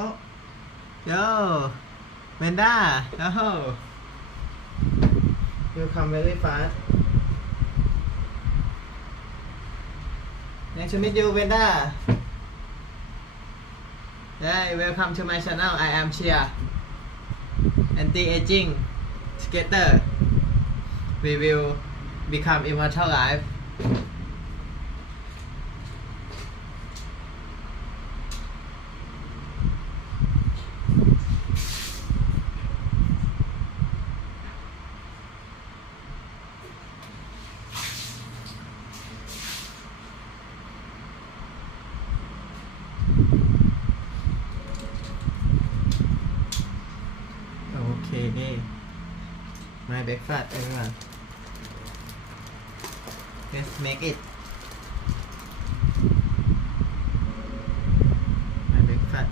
Oh, yo, Venda, oh, you come very fast. Nice to meet you, Venda. Hey, welcome to my channel. I am Chia, anti-aging skater. We will become immortal life. Okay, my breakfast, everyone. Let's make it. My breakfast.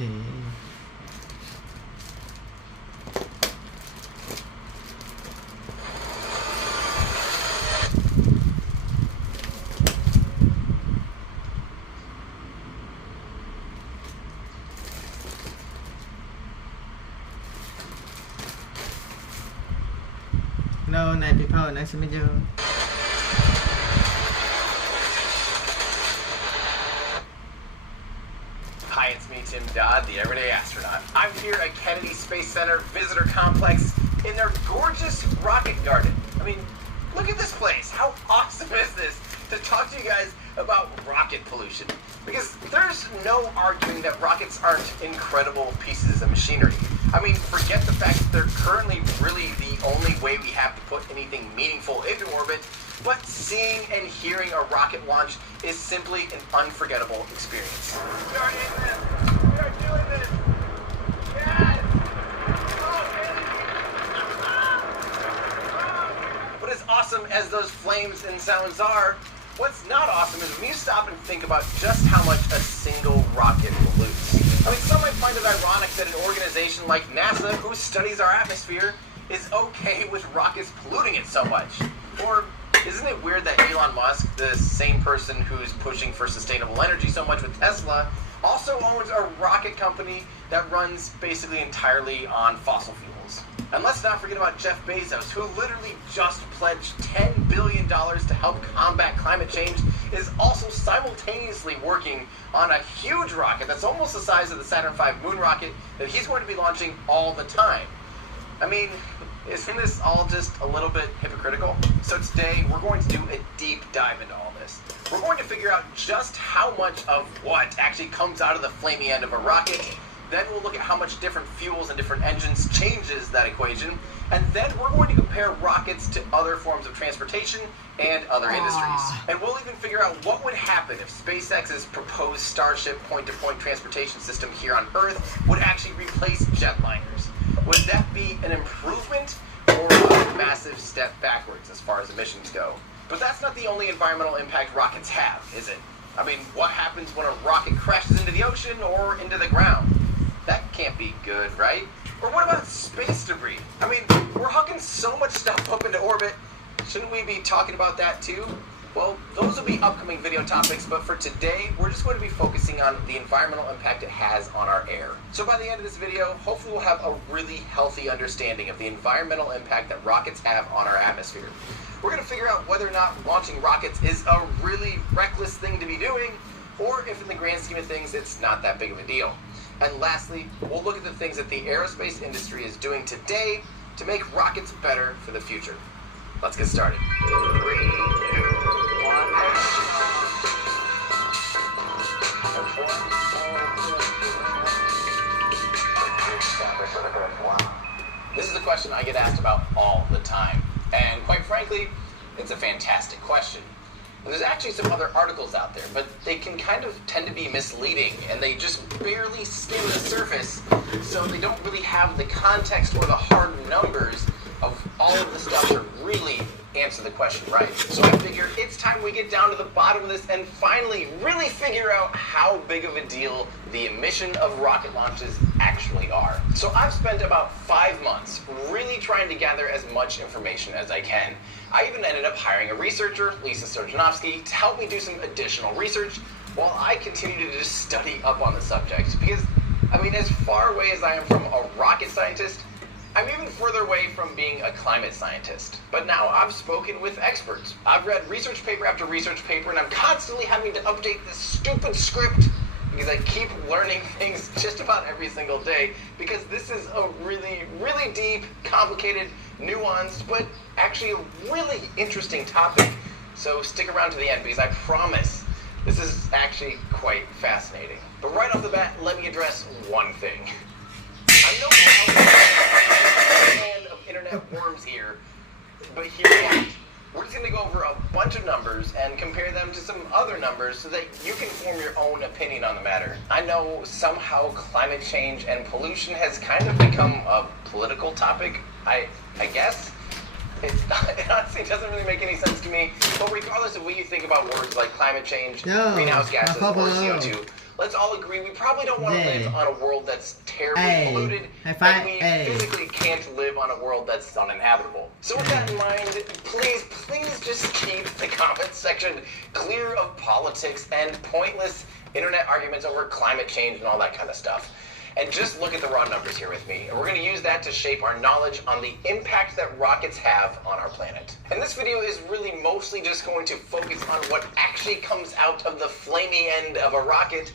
Okay. Hello, nice people. Nice to meet you. Hi, it's me, Tim Dodd, the Everyday Astronaut. I'm here at Kennedy Space Center Visitor Complex in their gorgeous rocket garden. I mean, look at this place. How awesome is this to talk to you guys about rocket pollution? Because there's no arguing that rockets aren't incredible pieces of machinery. I mean, forget the fact that they're currently really the only way we have to put anything meaningful into orbit, but seeing and hearing a rocket launch is simply an unforgettable experience. We are in this! We are doing this! Yes! But as awesome as those flames and sounds are, what's not awesome is when you stop and think about just how much a single rocket pollutes. I mean, some might find it ironic that an organization like NASA, who studies our atmosphere, is okay with rockets polluting it so much. Or isn't it weird that Elon Musk, the same person who's pushing for sustainable energy so much with Tesla, also owns a rocket company that runs basically entirely on fossil fuels? And let's not forget about Jeff Bezos, who literally just pledged $10 billion to help combat climate change, is also simultaneously working on a huge rocket that's almost the size of the Saturn V moon rocket that he's going to be launching all the time. I mean, isn't this all just a little bit hypocritical? So today, we're going to do a deep dive into all this. We're going to figure out just how much of what actually comes out of the flamey end of a rocket. Then we'll look at how much different fuels and different engines changes that equation. And then we're going to compare rockets to other forms of transportation and other industries. And we'll even figure out what would happen if SpaceX's proposed Starship point-to-point transportation system here on Earth would actually replace jetliners. Would that be an improvement or a massive step backwards as far as emissions go? But that's not the only environmental impact rockets have, is it? I mean, what happens when a rocket crashes into the ocean or into the ground? That can't be good, right? Or what about space debris? I mean, we're hucking so much stuff up into orbit. Shouldn't we be talking about that too? Well, those will be upcoming video topics, but for today, we're just going to be focusing on the environmental impact it has on our air. So by the end of this video, hopefully we'll have a really healthy understanding of the environmental impact that rockets have on our atmosphere. We're going to figure out whether or not launching rockets is a really reckless thing to be doing, or if in the grand scheme of things, it's not that big of a deal. And lastly, we'll look at the things that the aerospace industry is doing today to make rockets better for the future. Let's get started. 3, 2, 1. This is a question I get asked about all the time. And quite frankly, it's a fantastic question. And there's actually some other articles out there, but they can kind of tend to be misleading, and they just barely skim the surface, so they don't really have the context or the hard numbers of all of the stuff to really answer the question right. So I figure it's time we get down to the bottom of this and finally really figure out how big of a deal the emission of rocket launches actually are. So I've spent about 5 months really trying to gather as much information as I can. I even ended up hiring a researcher, Lisa Stojanovsky, to help me do some additional research while I continue to just study up on the subject. Because, I mean, as far away as I am from a rocket scientist, I'm even further away from being a climate scientist. But now I've spoken with experts. I've read research paper after research paper, and I'm constantly having to update this stupid script because I keep learning things just about every single day, because this is a really, really deep, complicated, nuanced, but actually a really interesting topic. So stick around to the end, because I promise this is actually quite fascinating. But right off the bat, let me address one thing. I know I'm a fan of internet worms here, but hear me out. We're just going to go over a bunch of numbers and compare them to some other numbers so that you can form your own opinion on the matter. I know somehow climate change and pollution has kind of become a political topic, I guess. It honestly doesn't really make any sense to me, but regardless of what you think about words like climate change, greenhouse gases, or CO2, let's all agree we probably don't want to live on a world that's terribly polluted, and we physically can't live on a world that's uninhabitable. So with that in mind, please just keep the comments section clear of politics and pointless internet arguments over climate change and all that kind of stuff. And just look at the raw numbers here with me. And we're going to use that to shape our knowledge on the impact that rockets have on our planet. And this video is really mostly just going to focus on what actually comes out of the flamey end of a rocket.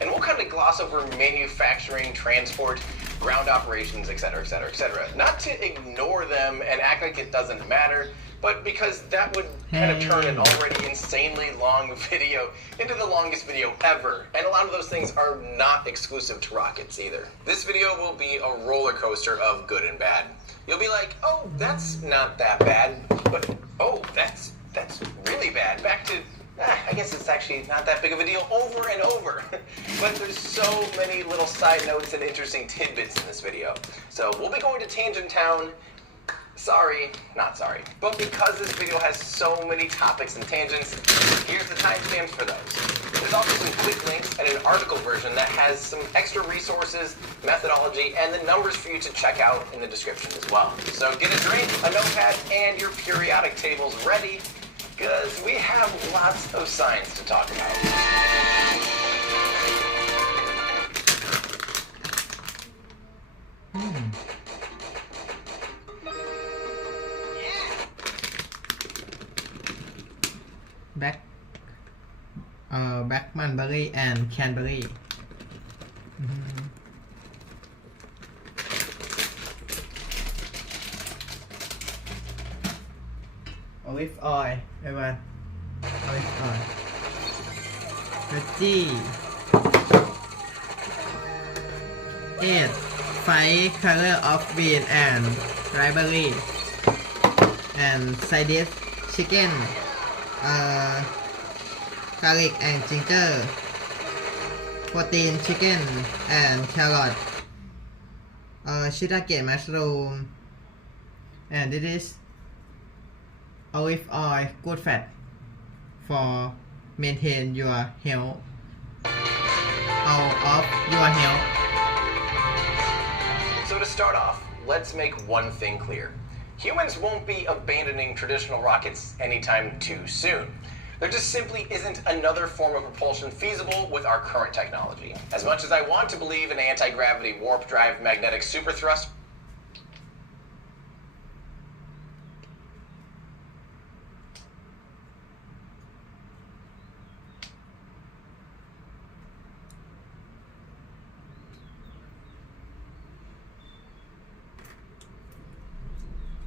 And we'll kind of gloss over manufacturing, transport, ground operations, etc., etc., etc. Not to ignore them and act like it doesn't matter, but because that would kind of turn an already insanely long video into the longest video ever. And a lot of those things are not exclusive to rockets either. This video will be a roller coaster of good and bad. You'll be like, oh, that's not that bad, but oh, that's really bad. Back to, I guess it's actually not that big of a deal over and over. But there's so many little side notes and interesting tidbits in this video. So we'll be going to Tangent Town. Sorry, not sorry. But because this video has so many topics and tangents, here's the timestamps for those. There's also some quick links and an article version that has some extra resources, methodology, and the numbers for you to check out in the description as well. So get a drink, a notepad, and your periodic tables ready, because we have lots of science to talk about. Blackberry and Canberry. Olive oil, everyone. Olive oil. Veggie. 8. 5 color of bean and riceberry. And side dish chicken. Garlic and ginger, protein chicken and carrot, shiitake mushroom, and this is olive oil, good fat for maintain your health, all of your health. So to start off, let's make one thing clear. Humans won't be abandoning traditional rockets anytime too soon. There just simply isn't another form of propulsion feasible with our current technology. As much as I want to believe in anti-gravity warp drive magnetic superthrust,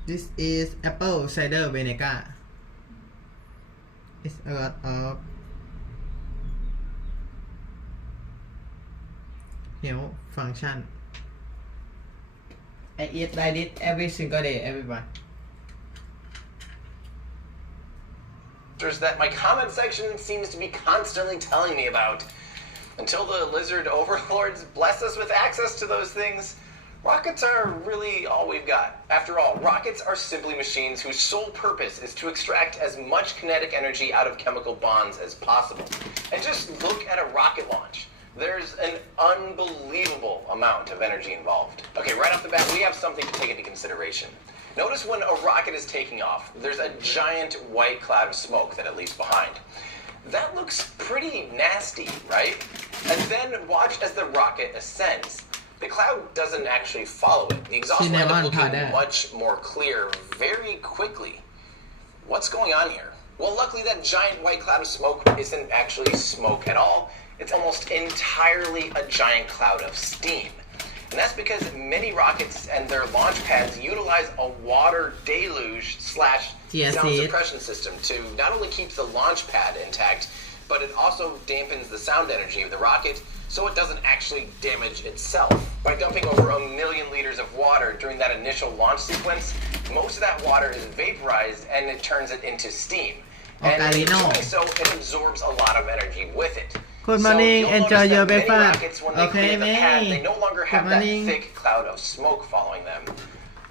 This is apple cider vinegar. It's a lot of health function. I eat like this every single day, everyone. that my comment section seems to be constantly telling me about. Until the lizard overlords bless us with access to those things, rockets are really all we've got. After all, rockets are simply machines whose sole purpose is to extract as much kinetic energy out of chemical bonds as possible. And just look at a rocket launch. There's an unbelievable amount of energy involved. Okay, right off the bat, we have something to take into consideration. Notice when a rocket is taking off, there's a giant white cloud of smoke that it leaves behind. That looks pretty nasty, right? And then watch as the rocket ascends. The cloud doesn't actually follow it. The exhaust will end up looking much more clear very quickly. What's going on here? Well, luckily that giant white cloud of smoke isn't actually smoke at all. It's almost entirely a giant cloud of steam. And that's because many rockets and their launch pads utilize a water deluge / down suppression system to not only keep the launch pad intact, but it also dampens the sound energy of the rocket so it doesn't actually damage itself. By dumping over 1 million liters of water during that initial launch sequence, most of that water is vaporized and it turns it into steam. And in doing so, it absorbs a lot of energy with it. Good morning, so enjoy your breakfast. Rockets, when they clear the pad, they no longer have that thick cloud of smoke following them.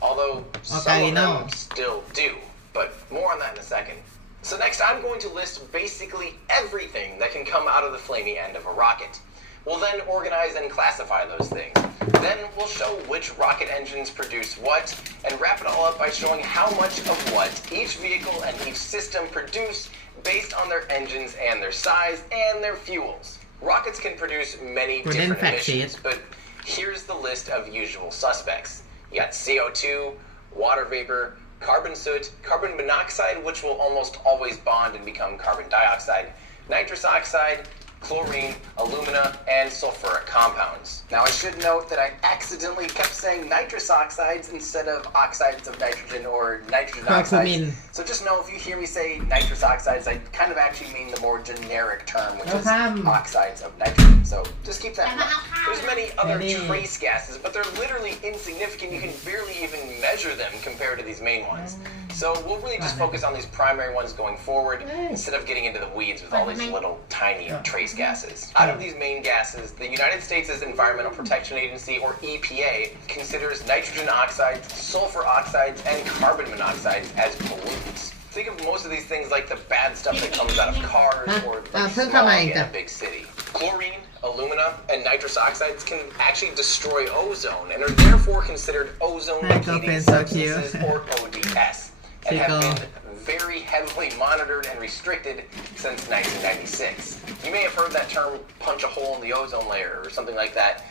Although some of them still do, but more on that in a second. So next, I'm going to list basically everything that can come out of the flamey end of a rocket. We'll then organize and classify those things. Then we'll show which rocket engines produce what, and wrap it all up by showing how much of what each vehicle and each system produce based on their engines and their size and their fuels. Rockets can produce many different emissions, but here's the list of usual suspects. You got CO2, water vapor, carbon soot, carbon monoxide, which will almost always bond and become carbon dioxide, nitrous oxide, chlorine, alumina, and sulfuric compounds. Now I should note that I accidentally kept saying nitrous oxides instead of oxides of nitrogen or nitrogen oxides. So just know if you hear me say nitrous oxides, I kind of actually mean the more generic term, which is oxides of nitrogen. So just keep that in mind. There's many other trace gases, but they're literally insignificant. You can barely even measure them compared to these main ones. So we'll really just focus on these primary ones going forward instead of getting into the weeds with all these little tiny trace gases. Out of these main gases, the United States' Environmental Protection Agency, or EPA, considers nitrogen oxides, sulfur oxides, and carbon monoxides as pollutants. Think of most of these things like the bad stuff that comes out of cars or like smog in a big city. Chlorine, alumina, and nitrous oxides can actually destroy ozone and are therefore considered ozone-depleting substances, or ODS, and have been very heavily monitored and restricted since 1996. You may have heard that term, punch a hole in the ozone layer, or something like that.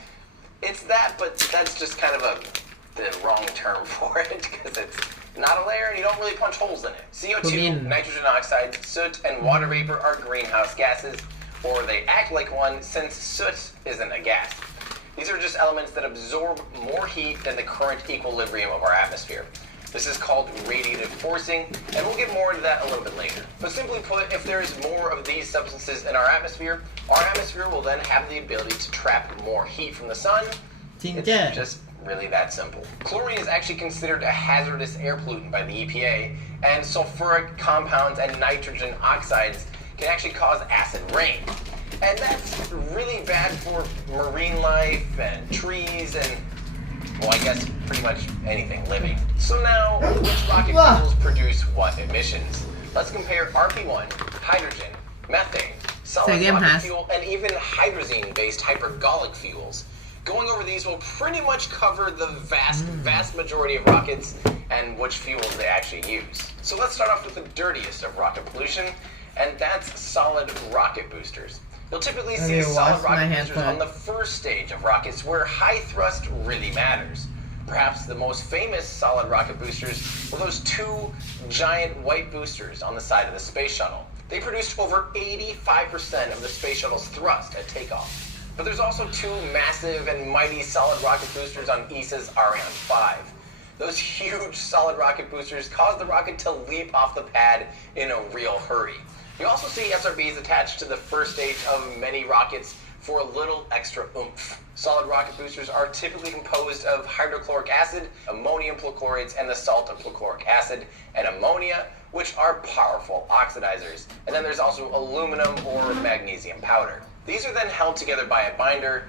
It's that, but that's just kind of the wrong term for it, because it's not a layer and you don't really punch holes in it. CO2, nitrogen oxide, soot, and water vapor are greenhouse gases, or they act like one since soot isn't a gas. These are just elements that absorb more heat than the current equilibrium of our atmosphere. This is called radiative forcing, and we'll get more into that a little bit later. But simply put, if there's more of these substances in our atmosphere will then have the ability to trap more heat from the sun. It's just really that simple. Chlorine is actually considered a hazardous air pollutant by the EPA, and sulfuric compounds and nitrogen oxides can actually cause acid rain. And that's really bad for marine life and trees and, well, I guess pretty much anything living. So now, which rocket fuels produce what emissions? Let's compare RP1, hydrogen, methane, solid rocket fuel, and even hydrazine-based hypergolic fuels. Going over these will pretty much cover the vast majority of rockets and which fuels they actually use. So let's start off with the dirtiest of rocket pollution, and that's solid rocket boosters. You'll typically see solid rocket boosters on the first stage of rockets where high thrust really matters. Perhaps the most famous solid rocket boosters were those two giant white boosters on the side of the space shuttle. They produced over 85% of the space shuttle's thrust at takeoff. But there's also two massive and mighty solid rocket boosters on ESA's Ariane 5. Those huge solid rocket boosters cause the rocket to leap off the pad in a real hurry. You also see SRBs attached to the first stage of many rockets for a little extra oomph. Solid rocket boosters are typically composed of hydrochloric acid, ammonium perchlorides, and the salt of perchloric acid, and ammonia, which are powerful oxidizers. And then there's also aluminum or magnesium powder. These are then held together by a binder,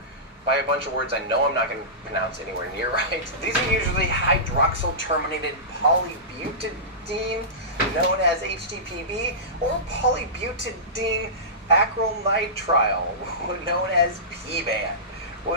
by a bunch of words I know I'm not going to pronounce anywhere near right. These are usually hydroxyl-terminated polybutadiene, known as HTPB, or polybutadiene acrylnitrile, known as PBAN.